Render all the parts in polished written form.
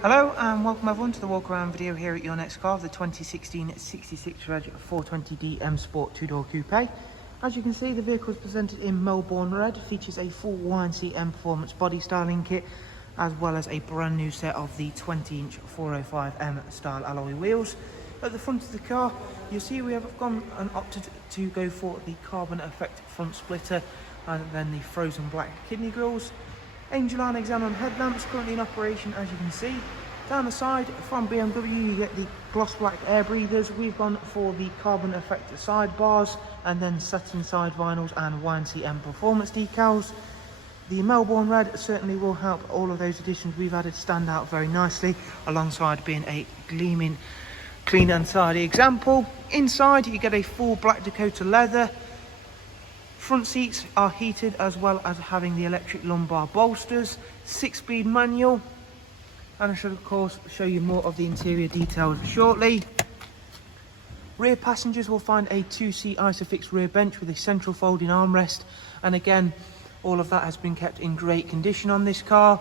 Hello and welcome everyone to the walk around video here at your next car, the 2016 66 Reg 420D M Sport 2-door coupe. As you can see, the vehicle is presented in Melbourne red, features a full YNC Mperformance body styling kit, as well as a brand new set of the 20-inch 405M style alloy wheels. At the front of the car, you'll see we have gone and opted to go for the carbon effect front splitter and then the frozen black kidney grills. Angel line exam headlamps currently in operation, as you can see. Down the side from BMW you get the gloss black air breathers. We've gone for the carbon effect sidebars and then satin side vinyls and YNC Mperformance decals. The Melbourne red certainly will help all of those additions we've added stand out very nicely, alongside being a gleaming clean and tidy example. Inside you get a full black Dakota leather. Front seats are heated, as well as having the electric lumbar bolsters, 6-speed manual, and I should of course show you more of the interior details shortly. Rear passengers will find a 2-seat Isofix rear bench with a central folding armrest, and again all of that has been kept in great condition on this car.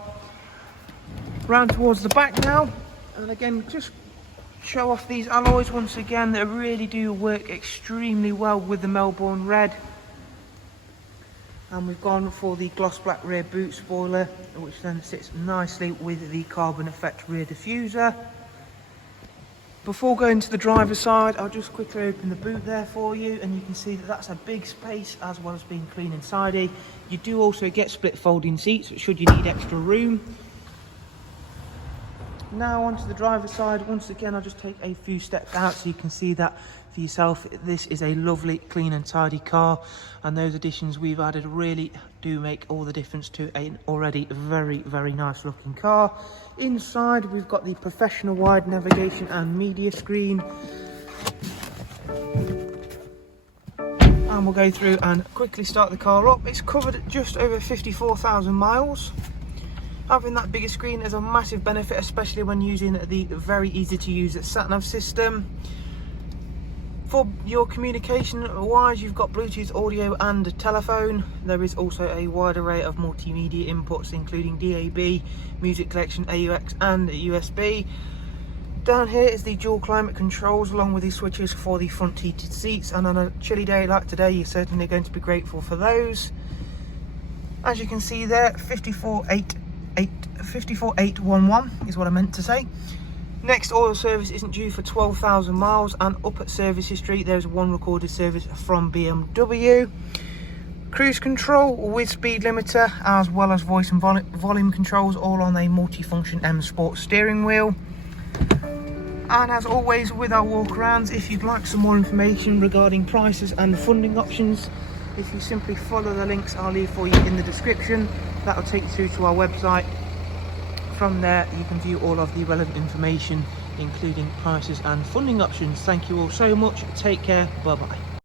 Round towards the back now, and again just show off these alloys once again. They really do work extremely well with the Melbourne red. And we've gone for the gloss black rear boot spoiler, which then sits nicely with the carbon effect rear diffuser. Before going to the driver's side, I'll just quickly open the boot there for you, and you can see that that's a big space, as well as being clean and tidy. You do also get split folding seats should you need extra room. Now onto the driver's side. Once again, I'll just take a few steps out so you can see that for yourself. This is a lovely, clean and tidy car, and those additions we've added really do make all the difference to an already very, very nice looking car. Inside we've got the professional wide navigation and media screen, and we'll go through and quickly start the car up. It's covered at just over 54,000 miles. Having that bigger screen is a massive benefit, especially when using the very easy to use sat nav system. For your communication wise, you've got Bluetooth audio and telephone. There is also a wide array of multimedia inputs, including DAB, music collection, AUX and USB. Down here is the dual climate controls, along with the switches for the front heated seats, and on a chilly day like today you're certainly going to be grateful for those. As you can see there, 54811 is what I meant to say. Next oil service isn't due for 12,000 miles, and up at service history there's one recorded service from BMW. Cruise control with speed limiter, as well as voice and volume controls, all on a multifunction M Sport steering wheel. And as always with our walk arounds, if you'd like some more information regarding prices and funding options, if you simply follow the links I'll leave for you in the description, that'll take you through to our website. From there you can view all of the relevant information, including prices and funding options. Thank you all so much, take care, bye bye.